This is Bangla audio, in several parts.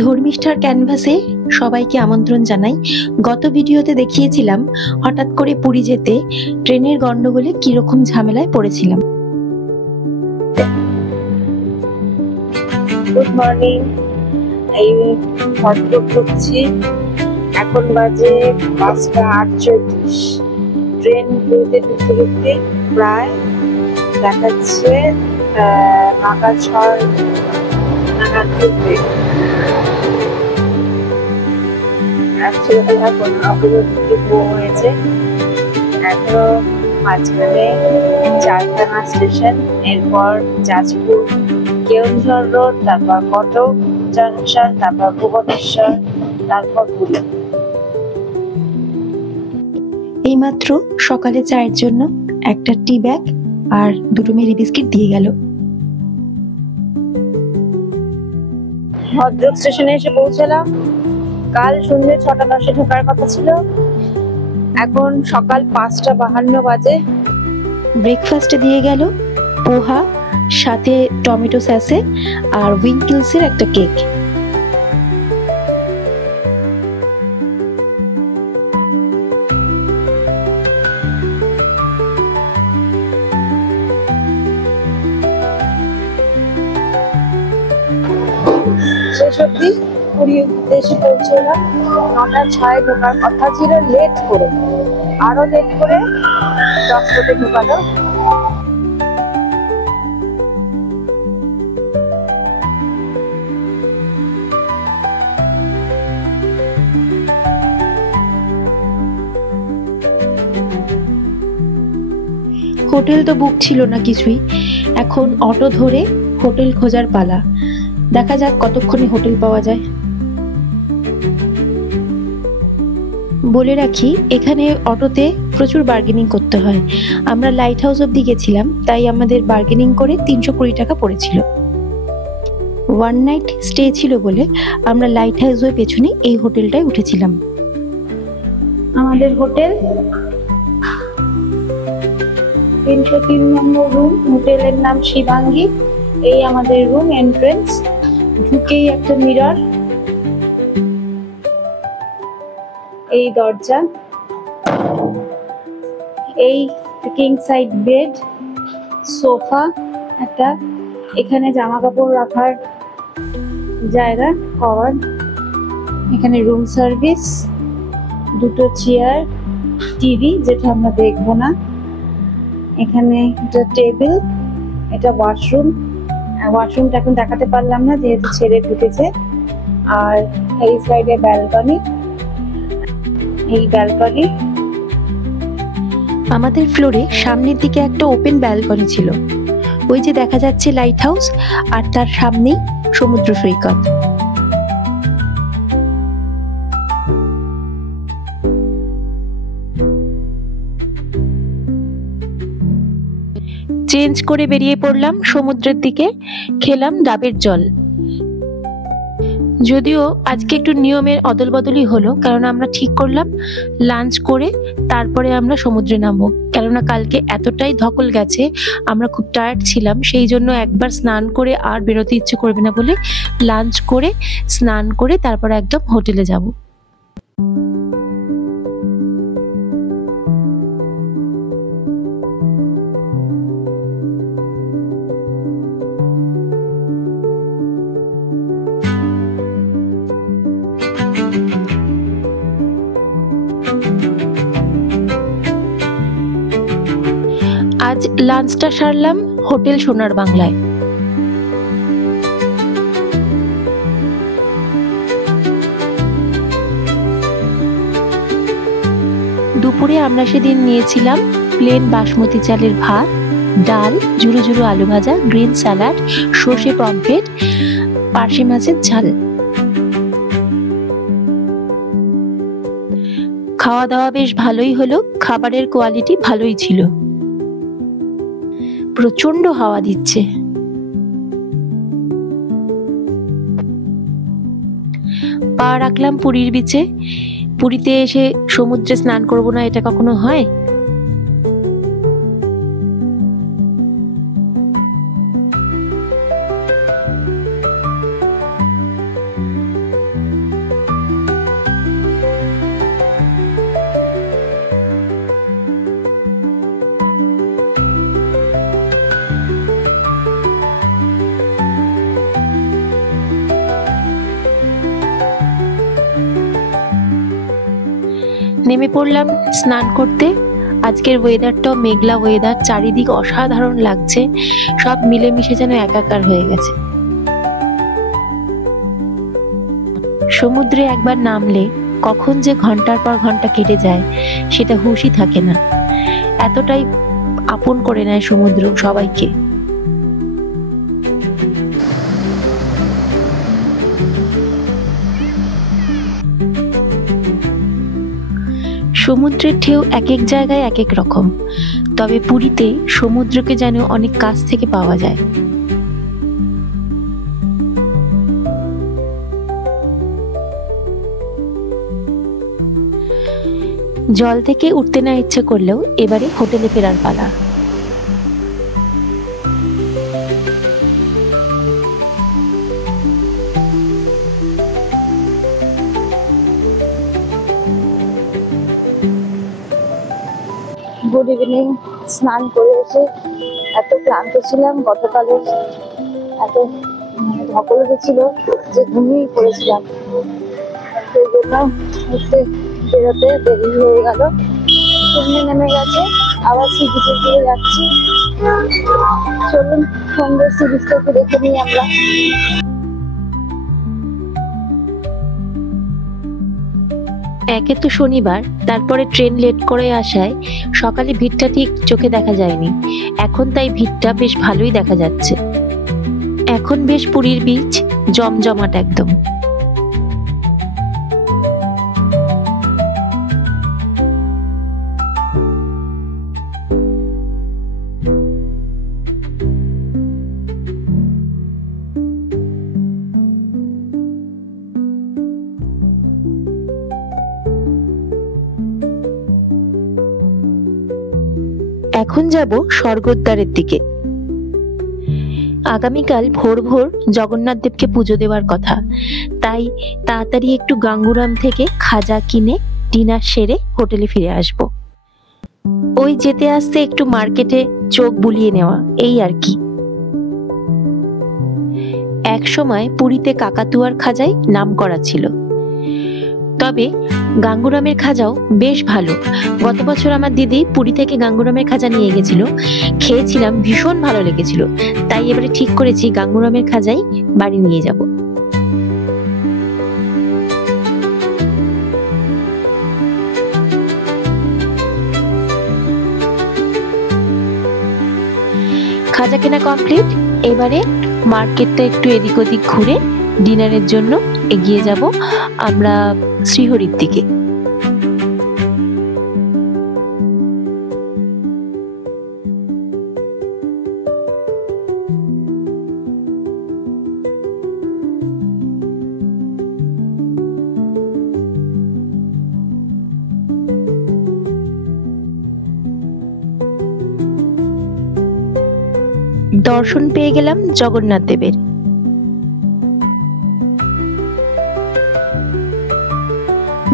ধর্মিষ্ঠার ক্যানভাসে সবাইকে আমন্ত্রণ জানাই। গত ভিডিওতে দেখিয়েছিলাম হঠাৎ করে পুরী যেতে ট্রেনের গন্ডগোলে কিরকম ঝামেলায় পড়েছিলাম। Good morning. এই ভদ্রলোক ঢুকছি, এখন বাজে 5:38। ট্রেন পুরীতে ঢুকতে ঢুকতে প্রায় দেখাচ্ছে 6:00 নাগাদ ঢুকবে। এখন অগ্রগতি হয়েছে, এখনো মাঝখানে চারখানা স্টেশন, এরপর যাজপুর, কেওনঝড় রোড, তারপর কটক জংশন, তারপর ভুবনেশ্বর, তারপর পুরী। এইমাত্র সকালে চায়ের জন্য একটা টি ব্যাগ আর দুটো মেরি বিস্কিট দিয়ে গেল। ভদ্রক স্টেশনে এসে পৌঁছলাম। কাল সন্ধ্যে 6:10 ঢোকার কথা ছিল, এখন সকাল 5:52 বাজে। ব্রেকফাস্টে দিয়ে গেল পোহা, সাথে টমেটো স্যাসে আর উইঙ্কেলসের একটা কেক। শেষ অব্দি পুরী এসে পৌঁছলাম। 9:06 ঢোকার কথা ছিল, লেট করে, আরো লেট করে 10টাতে ঢোকালো। হোটেল তো বুক ছিল না কিছুই, এখন অটো ধরে হোটেল খোঁজার পালা। দেখা যাক কতক্ষণে হোটেল পাওয়া যায়। বলে রাখি, এখানে অটোতে প্রচুর বার্গেনিং করতে হয়। আমরা লাইট হাউস অব্দি গেছিলাম, তাই আমাদের বার্গেনিং করে 320 টাকা পড়েছিল। ওয়ান নাইট স্টে ছিল বলে আমরা লাইট হাউসের পেছনে এই হোটেলটায় উঠেছিলাম। আমাদের হোটেল 303 নম্বর রুম, হোটেলের নাম শিবাঙ্গী। এই আমাদের রুম এন্ট্রেন্স, ঢুকেই একটা মিরর, এই দরজা, এই কিং সাইড বেড, সোফা একটা, এখানে জামা কাপড় রাখার জায়গা, কভার, এখানে রুম সার্ভিস, দুটো চেয়ার, টিভি যেটা আমরা দেখবো না, এখানে একটা টেবিল, এটা ওয়াশরুম। ওয়াশরুমটা এখন দেখাতে পারলাম না যেহেতু ছেড়ে ঢুকেছে। আর এই সাইডে ব্যালকনি, এই ব্যালকনি। আমাদের ফ্লোরে সামনের দিকে একটা ওপেন ব্যালকনি ছিল, ওই যে দেখা যাচ্ছে লাইট হাউস, আর তার সামনেই সমুদ্র সৈকত। চেঞ্জ করে বেরিয়ে পড়লাম সমুদ্রের দিকে, খেলাম ডাবের জল। যদিও আজকে একটু নিয়মের অদল বদলই হলো, কারণ আমরা ঠিক করলাম লাঞ্চ করে তারপরে আমরা সমুদ্রে নামবো, কেননা কালকে এতটাই ধকল গেছে, আমরা খুব টায়ার্ড ছিলাম, সেই জন্য একবার স্নান করে আর বেরোতে ইচ্ছে করবে না বলে লাঞ্চ করে স্নান করে তারপর একদম হোটেলে যাব। আজ লাঞ্চটা সারলাম হোটেল সোনার বাংলায়। দুপুরে আমরা সেদিন নিয়েছিলাম প্লেন বাসমতি চালের ভাত, ডাল, ঝুরো ঝুরো আলু ভাজা, গ্রিন স্যালাড, সর্ষে পমফ্রেট, পার্শে মাছের ঝাল। খাওয়া দাওয়া বেশ ভালোই হলো, খাবারের কোয়ালিটি ভালোই ছিল। প্রচন্ড হাওয়া দিচ্ছে। পা রাখলাম পুরীর বিচে। পুরীতে এসে সমুদ্রে স্নান করব না, এটা কখনো হয়? নেমে পড়লাম স্নান করতে। আজকের ওয়েদারটাও মেঘলা ওয়েদার, চারিদিক অসাধারণ লাগছে, সব মিলেমিশে যেন একাকার হয়ে গেছে। সমুদ্রে একবার নামলে কখন যে ঘন্টার পর ঘন্টা কেটে যায় সেটা হুঁশই থাকে না, এতটাই আপন করে নেয় সমুদ্র সবাইকে। সমুদ্রের ঢেউ এক এক জায়গায় এক এক রকম, তবে পুরীতে সমুদ্রকে যেন অনেক কাছ থেকে পাওয়া যায়। জল থেকে উঠতে না ইচ্ছে করলেও এবারে হোটেলে ফেরার পালা। Good evening. স্নান করে এসে এত ক্লান্ত ছিলাম, গতকালের এত ধকল গেছিল যে ঘুমিয়ে পড়েছিলাম, সেই জন্য উঠতে বেরোতে দেরি হয়ে গেল। সামনে নেমে গেছে, আবার সি বিচের দিকে যাচ্ছি। চলুন সন্ধ্যে সি বিচটা একটু দেখে নিই আমরা। একে তো শনিবার, তারপরে ট্রেন লেট করে আসায় সকালে ভিড়টা ঠিক চোখে দেখা যায়নি, এখন তাই ভিড়টা বেশ ভালোই দেখা যাচ্ছে। এখন বেশ পুরীর বিচ জমজমাট একদম। এখন যাব স্বর্গদ্বারের দিকে। আগামীকাল ভোর ভোর জগন্নাথ দেবকে পুজো দেওয়ার কথা, তাই তাড়াতাড়ি একটু গাঙ্গুরাম থেকে খাজা কিনে ডিনার সেরে হোটেলে ফিরে আসব। ওই যেতে আসতে একটু মার্কেটে চোখ বুলিয়ে নেওয়া, এই আর কি। এক সময় পুরীতে কাকাতুয়ার খাজাই নাম করা ছিল, তবে গাঙ্গুরামের খাজাও বেশ ভালো। গত বছর আমার দিদি পুরী থেকে গাঙ্গুরামের খাজা নিয়ে গেছিল, খেয়েছিলাম, ভীষণ ভালো লেগেছিল। তাই এবারে ঠিক করেছি গাঙ্গুরামের খাজাই বাড়ি নিয়ে যাব। খাজা কেনা কমপ্লিট, এবারে মার্কেটটা একটু এদিক ওদিক ঘুরে ডিনারের জন্য এগিয়ে যাব আমরা শ্রীহরির দিকে। দর্শন পেয়ে গেলাম জগন্নাথ দেবের।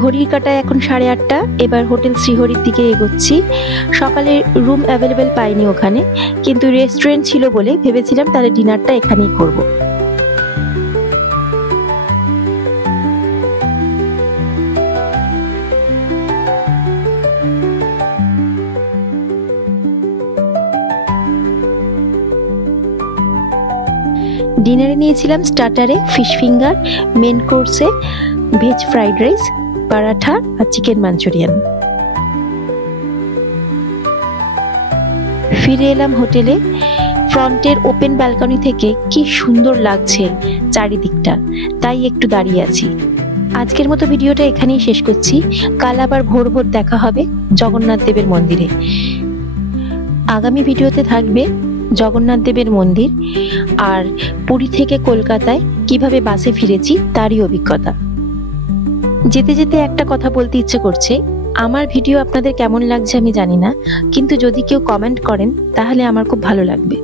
ঘড়ির কাঁটায় এখন 8:30। এবার হোটেল শ্রীহরির দিকে এগোচ্ছি। সকালে রুম অ্যাভেলেবেল পাইনি ওখানে, কিন্তু রেস্টুরেন্ট ছিল বলে ভেবেছিলাম তাহলে ডিনারটা এখানেই করব। ডিনারে নিয়েছিলাম স্টার্টারে ফিশ ফিঙ্গার, মেন কোর্সে ভেজ ফ্রাইড রাইস, পরাঠা আর চিকেন মাঞ্চুরিয়ান। ফিরে এলাম হোটেলে। ফ্রন্টের ওপেন ব্যালকনি থেকে কি সুন্দর লাগছে চারিদিকটা, তাই একটু দাঁড়িয়ে আছি। আজকের মতো ভিডিওটা এখানেই শেষ করছি। কাল আবার ভোর ভোর দেখা হবে জগন্নাথ দেবের মন্দিরে। আগামী ভিডিওতে থাকবে জগন্নাথ দেবের মন্দির আর পুরী থেকে কলকাতায় কিভাবে বাসে ফিরেছি তারই অভিজ্ঞতা। যেতে যেতে একটা কথা বলতে ইচ্ছে করছে, আমার ভিডিও আপনাদের কেমন লাগছে আমি জানি না, কিন্তু যদি কেউ কমেন্ট করেন তাহলে আমার খুব ভালো লাগবে।